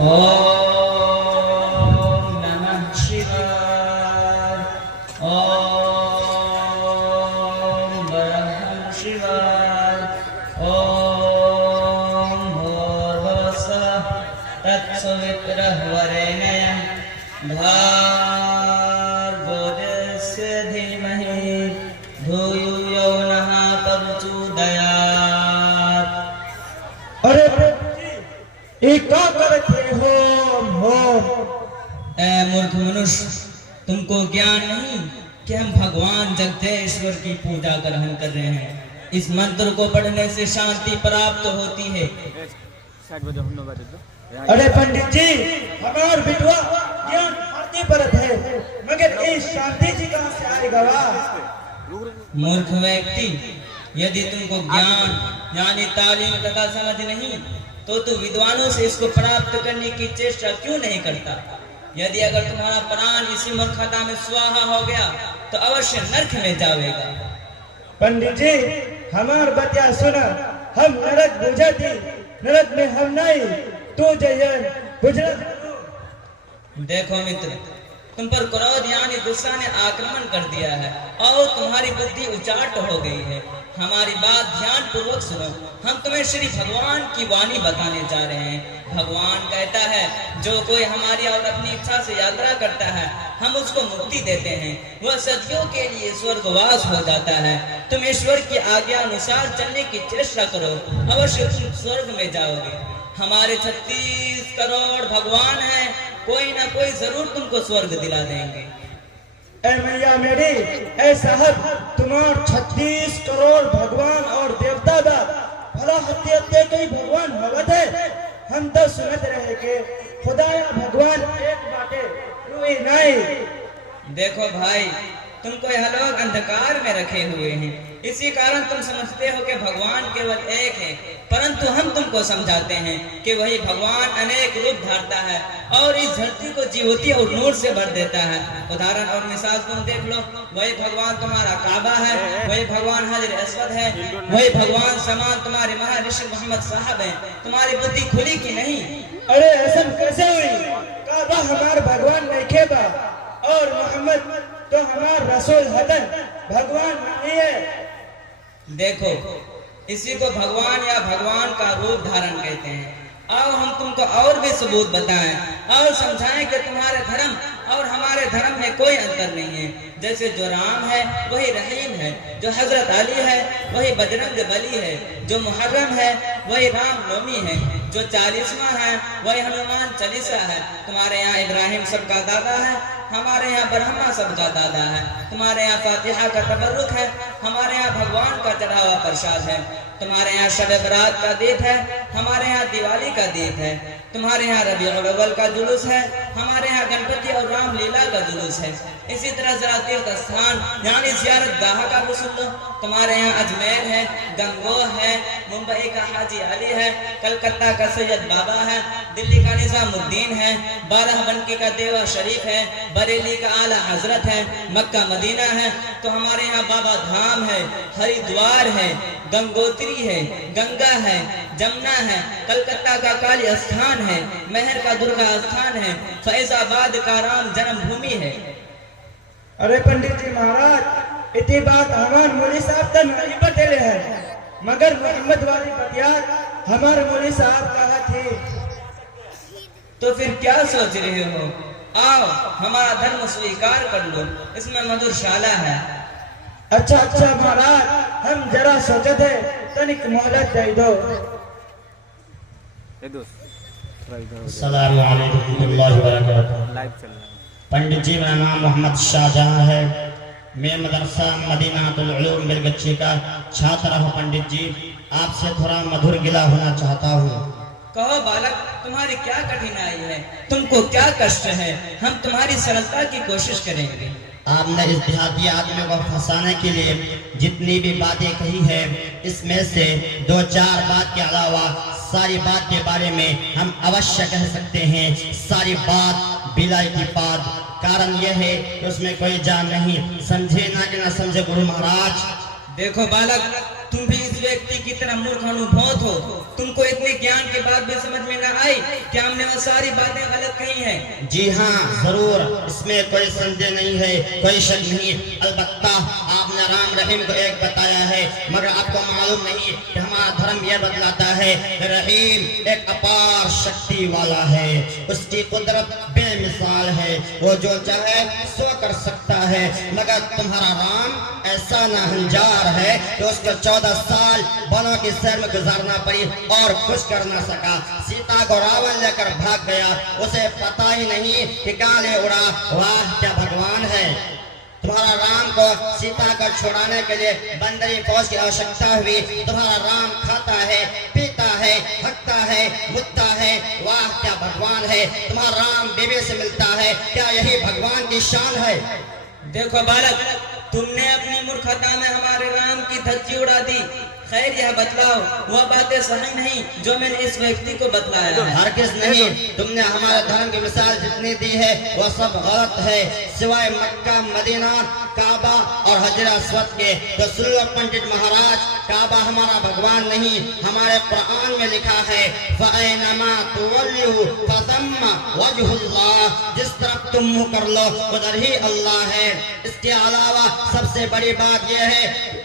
ओम नमः शिवाय। ओम ब्रह्म शिवाय। ओम भूर्भुवस्सुः तत्सवितुर्वरेण्यं भर्गो देवस्य धीमहि धियो यो नः प्रचोदयात्। अरे एक क्या करते हो होम? ए मूर्ख मनुष्य, तुमको ज्ञान नहीं कि हम भगवान जगदीश्वर की पूजा ग्रहण कर रहे हैं। इस मंत्र को पढ़ने से शांति प्राप्त होती है। अरे पंडित जी, हमार बिटवा ज्ञान आरती परत है, मगर इस शांति जी कहाँ से आएगा? मूर्ख व्यक्ति, यदि तुमको ज्ञान यानी तालीम तथा समझ नहीं तो तू विद्वानों से इसको प्राप्त करने की चेष्टा क्यों नहीं करता? यदि अगर तुम्हारा प्राण इसी मूर्खता में स्वाहा हो गया तो अवश्य नरक में जाएगा। पंडित जी, हमार बतिया सुना, हम नरक बुझती, नरक में हम नहीं, तू जयन गुजरात। देखो मित्र, तुम पर क्रोध यानी गुस्सा ने आक्रमण कर दिया है और तुम्हारी बुद्धि उचाट हो गई है। हमारी बात ध्यान पूर्वक सुनो। हम तुम्हें श्री भगवान की वाणी बताने जा रहे हैं। भगवान कहता है, जो कोई हमारी और अपनी इच्छा से यात्रा करता है हम उसको मुक्ति देते हैं, वह सदियों के लिए स्वर्गवास हो जाता है। तुम ईश्वर की आज्ञा अनुसार चलने की चेष्टा करो, अवश्य तुम स्वर्ग में जाओगे। हमारे 36 करोड़ भगवान हैं, कोई ना कोई जरूर तुमको स्वर्ग दिला देंगे। ऐ मैया मेरी, ऐ साहब, तुम्हार 36 करोड़ भगवान और देवता दा भला हत्ते हत्ते कई भगवान भगत है। हम तो सुनत रहे के खुदाया भगवान एक बाटे, कोई नहीं। देखो भाई, तुमको यह लोग अंधकार में रखे हुए हैं, इसी कारण तुम समझते हो कि भगवान केवल एक है, परंतु हम तुमको समझाते हैं कि वही भगवान अनेक रूप धारता है और इस धरती को जीवती और नूर से भर देता है। उदाहरण और मिसाल तुम देख लो, वही भगवान तुम्हारा काबा है, वही भगवान हाजिर अस्वद है, वही भगवान समान तुम्हारे महर्षि मोहम्मद साहब है। तुम्हारी बुद्धि खुली कि नहीं? अरे ऐसा कैसे हुई? काबा हमार भगवान नहीं खेबा और मोहम्मद तो हमार रसूल हदन भगवान नहीं है। देखो, इसी को भगवान या भगवान का रूप धारण कहते हैं। आओ हम तुमको और भी सबूत बताएं और समझाएं कि तुम्हारे धर्म और हमारे धर्म में कोई अंतर नहीं है। जैसे जो राम है वही रहीम है, जो हजरत अली है वही बजरंग बली है, जो मुहर्रम है वही राम नवमी है, जो 40वां है वही हनुमान चालीसा है। तुम्हारे यहाँ इब्राहिम सबका दादा है, हमारे यहाँ ब्रह्मा सबका दादा है। तुम्हारे यहाँ फातिहा का तबरुक है, हमारे यहाँ भगवान का चढ़ा हुआ प्रसाद है। तुम्हारे यहाँ शब बरात का दीप है, हमारे यहाँ दिवाली का दीप है। तुम्हारे यहाँ रबीउल अव्वल का जुलूस है, हमारे यहाँ गणपति और रामलीला का जुलूस है। इसी तरह जरा तीर्थ स्थान यानी ज़ियारत गाह का भी सुन लो। तुम्हारे यहाँ अजमेर है, गंगोह है, मुंबई का हाजी अली है, कलकत्ता का सैयद बाबा है, दिल्ली का निजामुद्दीन है, बाराबंकी का देवा शरीफ है, बरेली का आला हजरत है, मक्का मदीना है। तो हमारे यहाँ बाबा धाम है, हरिद्वार है, गंगोत्री है, गंगा है, जमुना है, कलकत्ता का काली स्थान है, मेहर का दुर्गा स्थान है, फैजाबाद का राम जन्मभूमि है। अरे पंडित जी महाराज, इतनी बात हमार मौलवी साहब तो नहीं बतेले है, मगर मोहम्मद वाली बतियात हमारे मौलवी साहब कहा थे। तो फिर क्या सोच रहे हो? आओ हमारा धर्म स्वीकार कर लो, इसमें मधुरशाला है। अच्छा अच्छा महाराज, हम जरा सोचे थे, तनिक मोहलत दे दो। अस्सलामु अलैकुम वरहमतुल्लाहि वबरकातुहू। पंडित जी, मेरा नाम मोहम्मद शाहजहां है। मैं मदरसा मदीनातुल उलूम बेलगच्छी का छात्र हूँ। पंडित जी, आपसे थोड़ा मधुर गिला होना चाहता हूँ। कहो बालक, तुम्हारी क्या कठिनाई है? तुमको क्या कष्ट है? हम तुम्हारी सरलता की कोशिश करेंगे। आपने इस देहाती आदमियों को फंसाने के लिए जितनी भी बातें कही है, इसमें से 2-4 बात के अलावा सारी बात के बारे में हम अवश्य कह सकते हैं। सारी बात बिला इतिबात। कारण यह है कि उसमें कोई जान नहीं। समझे ना कि ना समझे गुरु महाराज। देखो बालक, तुम भी इस व्यक्ति की तरह मूर्ख अनुभूत हो। तुमको इतने ज्ञान के बाद भी समझ में न आई कि हमने वो सारी बातें गलत कही हैं। जी हाँ, जरूर, इसमें कोई संदेह नहीं है, कोई शक नहीं। अलबत्ता आपने राम रहीम को एक बताया है, मगर आपको मालूम नहीं कि हमारा धर्म यह बतलाता है रहीम एक अपार शक्ति वाला है, उसकी कुदरत बेमिसाल है, वो जो चाहे सो कर सकता है। मगर तुम्हारा राम ऐसा नाहंजार है कि उसको 14 साल वनों की शहर में गुजारना पड़ी और कुछ कर न सका। सीता को रावण लेकर भाग गया, उसे पता ही नहीं कि कहाँ ले उड़ा। वाह क्या भगवान है। तुम्हारा राम को सीता को छुड़ाने के लिए बंदरी फौज की आवश्यकता हुई। तुम्हारा राम खाता है, पीता है, हकता है, मुद्दा है। वाह क्या भगवान है। तुम्हारा राम बीवी से मिलता है, क्या यही भगवान की शान है? देखो बालक, तुमने अपनी मूर्खता में हमारे राम की धज्जी उड़ा दी। खैर यह बतलाओ, वह बातें सही नहीं जो मैंने इस व्यक्ति को बतलाया है। हरगिज़ नहीं। तुमने हमारे धर्म की मिसाल जितनी दी है वह सब गलत है, सिवाय मक्का, मदीना, काबा और हजर अस्वद के। तो सुन लो पंडित महाराज, काबा हमारा भगवान नहीं, हमारे कुरान में लिखा है फ़अैनमा तुवल्लू फ़थम्मा वजहुल्लाह। जिस तरफ तुम मुंह कर लो उधर ही अल्लाह है। इसके अलावा सबसे बड़ी बात यह है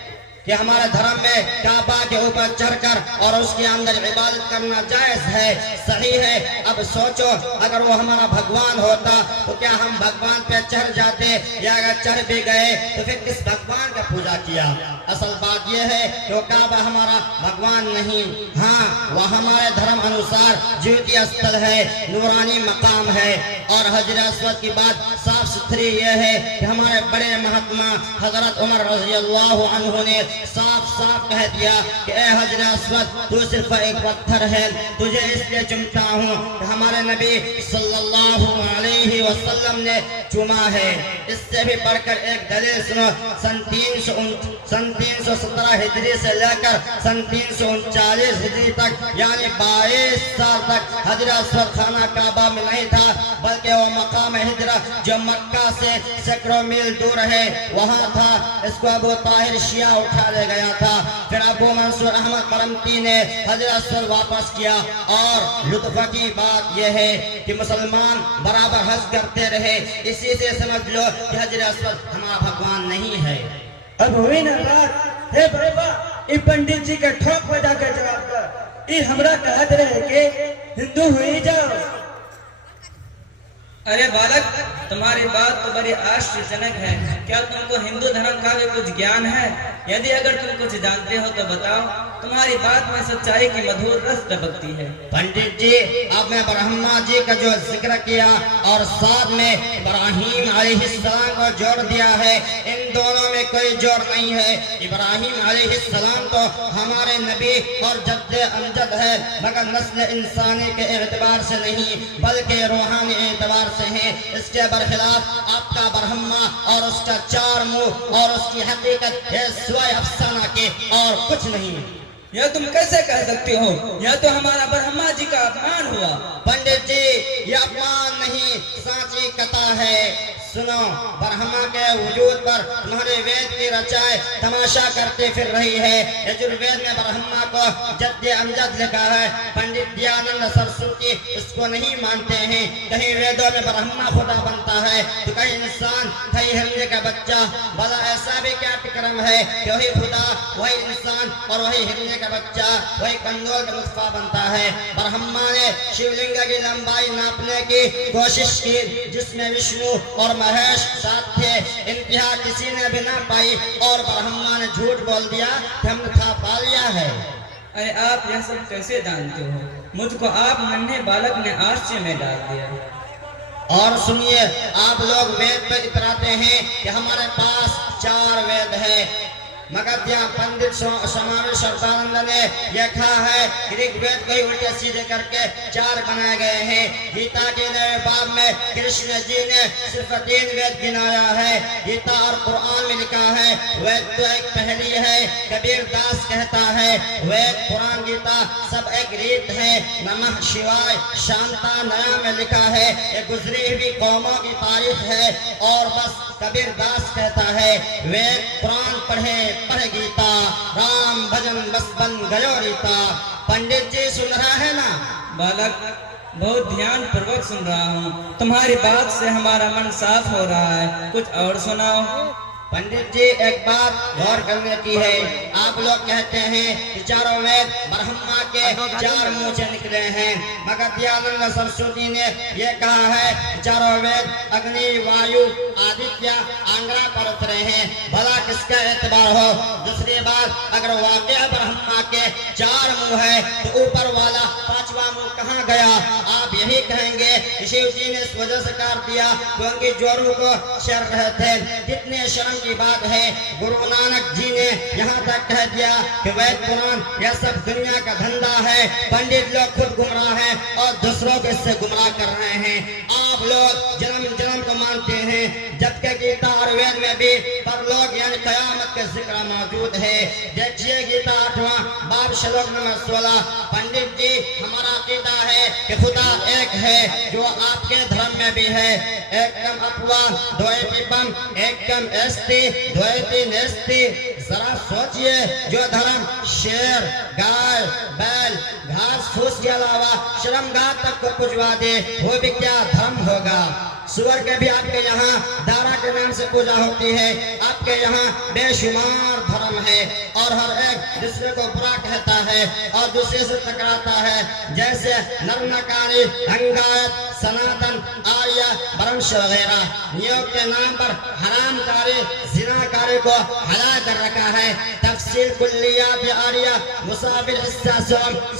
कि हमारे धर्म में काबा के ऊपर चढ़कर और उसके अंदर इबादत करना जायज है, सही है। अब सोचो, अगर वो हमारा भगवान होता तो क्या हम भगवान पे चढ़ जाते, या अगर चढ़ भी गए तो फिर किस भगवान का पूजा किया? असल बात यह है कि वो काबा हमारा भगवान नहीं, हाँ वह हमारे धर्म अनुसार ज्योति स्थल है, नूरानी मकाम है। और हजर अस्वद की बात साफ सुथरी यह है कि हमारे बड़े महात्मा हजरत उमर रज़ी अल्लाह अन्हु ने साफ साफ कह दिया कि ए हजर अस्वद, तू सिर्फ एक पत्थर है, तुझे इसलिए चुमता हूँ कि हमारे नबी सल्लल्लाहु अलैहि वसल्लम ने चुमा है। इससे भी बढ़कर एक दलील सुनो। सन 317 हिजरी से लेकर सन 339 हिजरी तक, यानी 22 साल तक हजर अस्वद खाना काबा में नहीं था, बल्कि वो मकाम हिजरा जो मक्का से सैकड़ों मील दूर है वहाँ था। इसको अबू ताहिर शिया उठा ले गया था। फिर अबू मंसूर अहमद करमती ने हजर अस्वद वापस किया। और लुत्फ की बात यह है कि मुसलमान बराबर हज करते रहे। इसी से समझ लो कि हजर अस्वद हमारा भगवान नहीं है। अब हुई ना बात। हे बाबा, ई पंडित जी के ठोक बजा के जवाब कर। ई हमरा कहत रहे के हिंदू हुई जाओ। अरे बालक, तुम्हारी बात तो बड़ी आश्चर्यजनक है। क्या तुमको हिंदू धर्म का भी कुछ ज्ञान है? यदि अगर तुम कुछ जानते हो तो बताओ। तुम्हारी बात में सच्चाई की मधुर रस टपकती है। पंडित जी, अब मैं ब्रह्मा जी का जो जिक्र किया और साथ में इब्राहिम अलैहिस्सलाम को जोड़ दिया है, इन दोनों में कोई जोड़ नहीं है। इब्राहिम अलैहिस्सलाम तो हमारे नबी और जद्दे अमजद है, मगर नस्ल इंसानी के एतबार से नहीं बल्कि रूहानी एतबार से है। इसके बरखिलाफ आपका ब्रह्मा और उसका 4 मुंह और उसकी हकीकत है सिवाय अफसाना के और कुछ नहीं। यह तुम कैसे कह सकते हो? यह तो हमारा ब्रह्मा जी का अपमान हुआ। पंडित जी, यह अपमान नहीं, साची कथा है। सुनो, ब्रह्मा के वजूद पर तुम्हारे वेद की रचाए तमाशा करते फिर रही है। यजुर्वेद में ब्रह्मा को जद्दे अमजद लिखा है। पंडित दयानंद सरस्वती इसको नहीं मानते हैं। कहीं वेदों में ब्रह्मा खुदा बनता है तो कहीं इंसान, कहीं हिरण्य का बच्चा। भला ऐसा भी क्या विक्रम है कि वही खुदा, वही इंसान और वही हिरण्य का बच्चा, वही कंदोल का मुस्तफा बनता है। ब्रह्मा ने शिवलिंग की लंबाई नापने की कोशिश की, जिसमें विष्णु और महेश साथ थे। इंतहा किसी ने भी ना पाई और ब्रह्मा ने झूठ बोल दिया कि हमने था पा लिया है। अरे आप यह सब कैसे जानते हो? मुझको आप नन्हे बालक ने आश्चर्य में डाल दिया। और सुनिए, आप लोग वेद पर इतराते हैं कि हमारे पास 4 वेद है, मगर यहाँ पंडित समावेश शब्दानंद ने यह कहा है कि ऋग्वेद को उल्टे सीधे करके 4 बनाए गए हैं। गीता के 9वें बाब में कृष्ण जी ने सिर्फ 3 वेद गिनाया है। गीता और कुरान में लिखा है वेद तो एक पहली है। कबीर दास कहता है वेद, कुरान, गीता सब एक रीत है। नमः शिवाय शांता नया में लिखा है ये गुजरी हुई कौमों की तारीफ है। और बस कबीर दास कहता है वेद कुरान पढ़े पढ़ गीता, राम भजन बस बन गयो रीता। पंडित जी सुन रहा है ना? बालक, बहुत ध्यान पूर्वक सुन रहा हूँ। तुम्हारी बात से हमारा मन साफ हो रहा है। कुछ और सुनाओ। पंडित जी एक बात गौर करने की है। आप लोग कहते हैं कि चारों वेद ब्रह्मा के चार मुंह से निकले हैं, मगर दयानंद सरस्वती ने ये कहा है कि चारों वेद अग्नि, वायु, आदित्य, आंग्रा पर उतरे हैं। भला किसका एतबार हो? दूसरी बात, अगर वाकई ब्रह्मा के चार मुंह है तो ऊपर वाला पांचवा मुंह कहाँ गया? आप यही कहेंगे कि शिव जी ने इस वजह से काट दिया क्योंकि जोरू को शर रहे थे। कितने शर्म की बात है। गुरु नानक जी ने यहाँ तक कह दिया कि वैद पुराण यह सब दुनिया का धंधा है। पंडित लोग खुद गुमराह हैं और दूसरों को इससे गुमराह कर रहे हैं। आप लोग जन्म जन्म को मानते हैं, जबकि गीता और वेद में भी परलोक यानी कयामत का जिक्र मौजूद है। देखिए गीता 8वां बाब श्लोक नंबर 16। पंडित जी, हमारा अकीदा है कि खुदा एक है, जो आपके धर्म में भी है। एकम अपवा द्वैतीपम एकम अस्ति द्वैती नेस्ति। जरा सोचिए, जो धर्म शेर, गाय, बैल, घास फूस के अलावा श्रमगार तक को पुजवा दे, वो भी क्या धर्म होगा? सुअर के भी आपके यहाँ दारा के नाम से पूजा होती है। आपके यहाँ बेशुमार धर्म है और हर एक दूसरे को बुरा कहता है और दूसरे से टकराता है, जैसे नरनकारी, अंगायत, सनातन, आर्य, वंश वगैरह। नियोग के नाम पर हरामकारी, जिनाकारी को हला कर रखा है। तफसील कुल्लिया आर्य मुसाफिर हिस्सा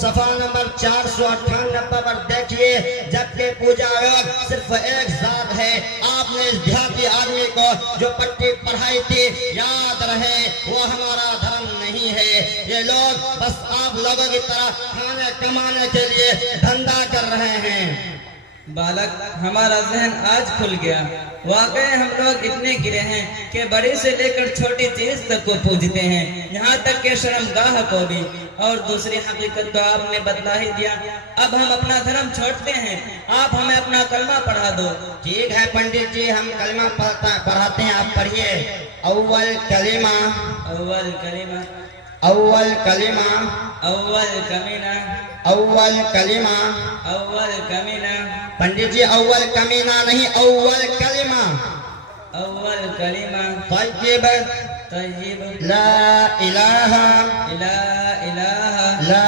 सफा नंबर 498 पर देखिए। जबकि पूजा योग सिर्फ एक जात है। आपने इस देहाती आदमी को जो पट्टी पढ़ाई थी, याद रहे वो हमारा धर्म नहीं है। ये लोग बस आप लोगों की तरह खाने कमाने के लिए धंधा कर रहे हैं। बालक, हमारा जहन आज खुल गया। वाकई हम लोग इतने गिरे हैं कि बड़ी से लेकर छोटी चीज तक को पूजते हैं, यहाँ तक के शर्मगाह को भी। और दूसरी हकीकत तो आपने बतला ही दिया। अब हम अपना धर्म छोड़ते हैं, आप हमें अपना कलमा पढ़ा दो। ठीक है पंडित जी, हम कलमा पढ़ाते हैं, आप पढ़िए। अव्वल कलिमा, अव्वल कलीमा, अव्वल कलिमा, अव्वल कमीना, अव्वल कलिमा। अव्वल कमीना, पंडित जी अव्वल कमीना नहीं, अव्वल कलिमा। अव्वल कलीमा, तय्यब, तय्यब, ला इलाहा, इला इलाहा, ला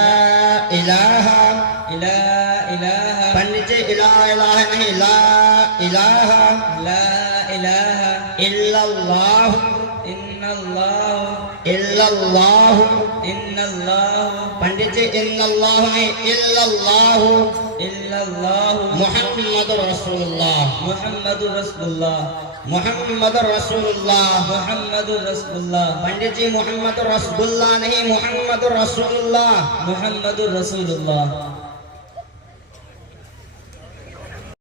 इलाहा, इला इलाहा। पंडित जी इला इलाहा नहीं, ला इलाहा, ला इलाहा इल्लल्लाह, इन्नल्लाह, इल्लल्लाह। इन्नल्लाह, पंडित जी इल्लल्लाह नहीं, इल्लल्लाह। इल्लल्लाह, मुहम्मदुर रसूलुल्लाह, मुहम्मदुर रसूलुल्लाह, मुहम्मदुर रसूलुल्लाह। मुहम्मदुर रसूलुल्लाह, पंडित जी मुहम्मदुर रसूलुल्लाह नहीं, मुहम्मदुर रसूलुल्लाह। मुहम्मदुर रसूलुल्लाह।